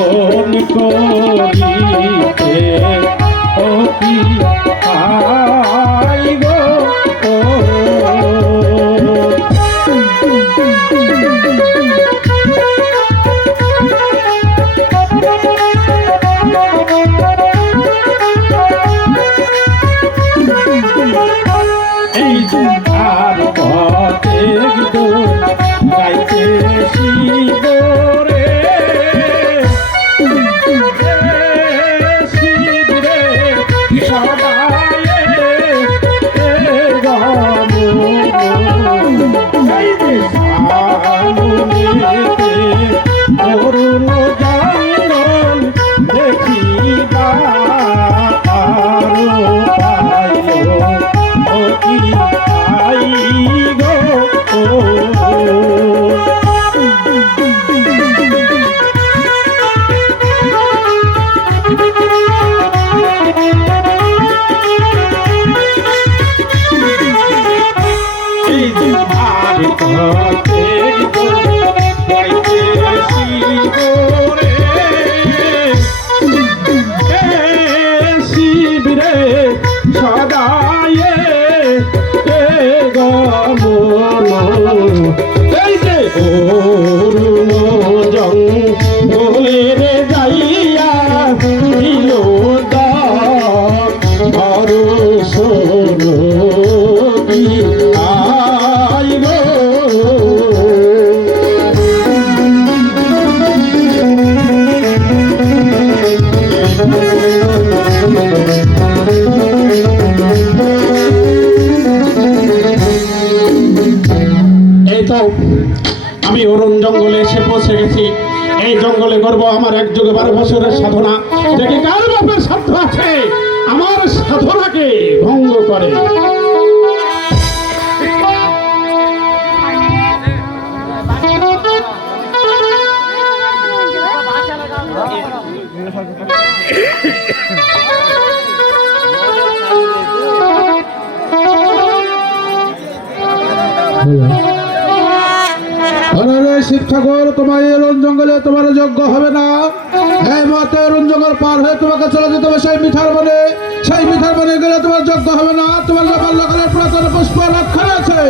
গোপন করিতে ও কি আই গো এই আর পথে গাইতে শিবরে শিবরে সবাই অরুণ জঙ্গল দেখিবা শিবরে সদায়ে এই যে অরুণ জঙ্গলের যাইয়া দিল দর্শন আই গো আমি অরুণ জঙ্গলে এসে পৌঁছে গেছি। এই জঙ্গলে করবো আমার 1 যুগে 12 বছরের সাধনা। দেখি কার বাপের সাধ্য আছে আমার সাধনাকে ভঙ্গ করে। শিব ঠাকুর, তোমার অরুণ জঙ্গলে তোমার যোগ্য হবে না। এই মতে অরুণ জঙ্গল পার হয়ে তোমাকে চলে যেতে হবে সেই মিঠার বনে। সেই মিঠার বনে গেলে তোমার যোগ্য হবে না। তোমার বাল্যকালের পুরাতন পুষ্প লক্ষণ আছে,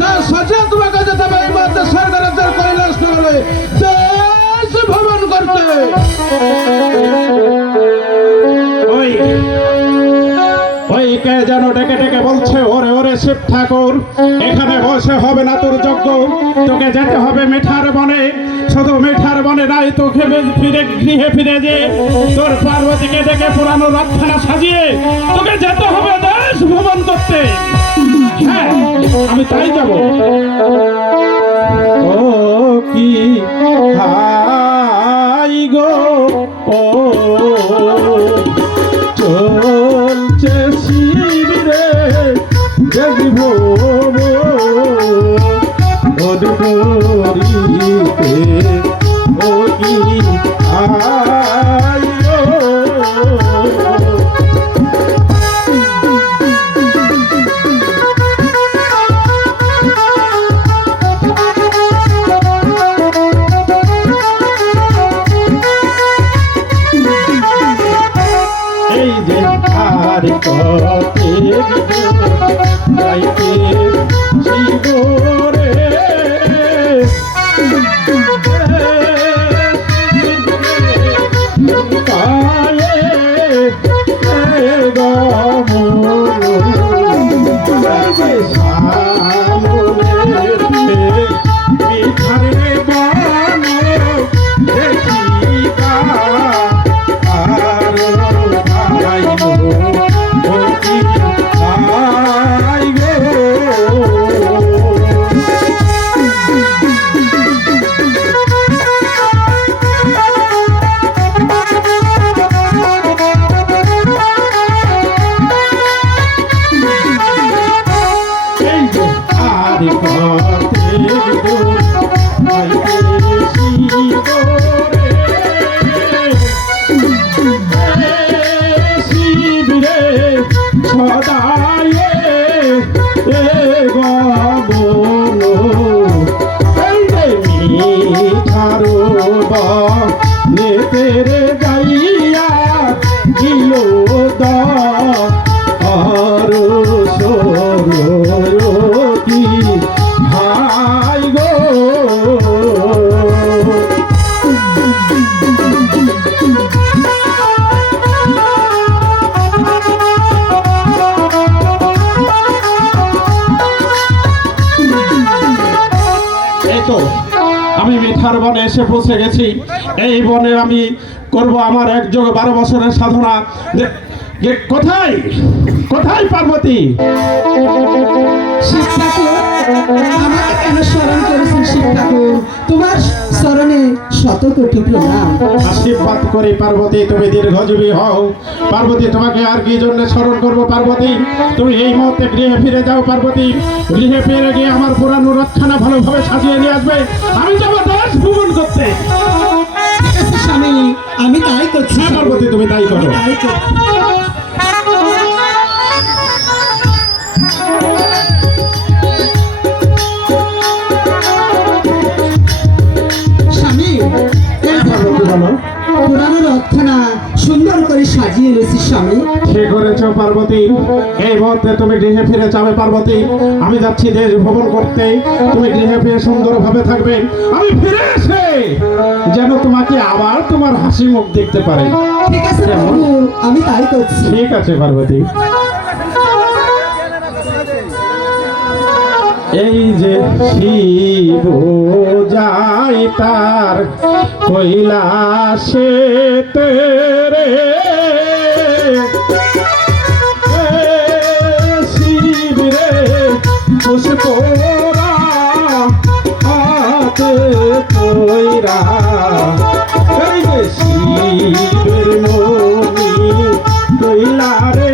তার সাথে তোমাকে যেতে হবে এই মতে স্বর্গরাজ্যের কৈলাস নগরে দেশ ভ্রমণ করতে। ওই কে যেন ডেকে ডেকে বলছে, ওরে ওরে শিব ঠাকুর, এখানে বসে হবে না তোর যজ্ঞ, তোকে যেতে হবে মিঠার বনে। শুধু মিঠার বনে নাই, তোকে ফিরে গৃহে ফিরে যে তোর পার্বতীকে ডেকে পুরানো রথখানা সাজিয়ে তোকে যেতে হবে দেশ ভ্রমণ করতে। হ্যাঁ, আমি তাই যাব। ও কি হাই গো ও চলছে শিবরে দেখব করিতে ও কি আই এই যে আর কতে গাইতে শিবরে এসে পৌঁছে গেছি। এই বনে আমি করব আমার 1+12 বছরের সাধনা। কোথায় কোথায় পার্বতী? শিব ঠাকুর, আমাকে কেন স্মরণ করেছেন শিব ঠাকুর? তোমার স্মরণে শত কোটি প্রণাম। আশীর্বাদ করি পার্বতী, তুমি দীর্ঘজীবী হও। পার্বতী, তোমাকে আর কি জন্য স্মরণ করবো পার্বতী? তুমি এই মুহূর্তে গৃহে ফিরে যাও পার্বতী। গৃহে ফিরে গিয়ে আমার পুরানো রক্ষানা ভালোভাবে সাজিয়ে নিয়ে আসবে। আমি যাবো দেশ ভ্রমণ করতে। ঠিক আছে স্বামী, আমি তাই করছি। হ্যাঁ পার্বতী, তুমি তাই করো। তাই করছি। স্বামী, এই পার্বতী বলো। পুরানো রক্ষণা সুন্দর করে সাজিয়ে এনেছি স্বামী। ঠিক করেছ পার্বতী। এই মুহূর্তে তুমি গৃহে ফিরে যাবে পার্বতী। আমি যাচ্ছি দেশ ভ্রমণ করতে। তুমি গৃহে ফিরে সুন্দরভাবে থাকবে। আমি ফিরে এসে যেন তোমাকে আবার তোমার হাসি মুখ দেখতে পারি। ঠিক আছে প্রভু, আমি তাই করছি। ঠিক আছে পার্বতী। এই যে শিব যাই তার কৈলাসে তেরে শিব রে পুষ্পরা হাতে কইরা। এই যে শিবের মনি কৈলারে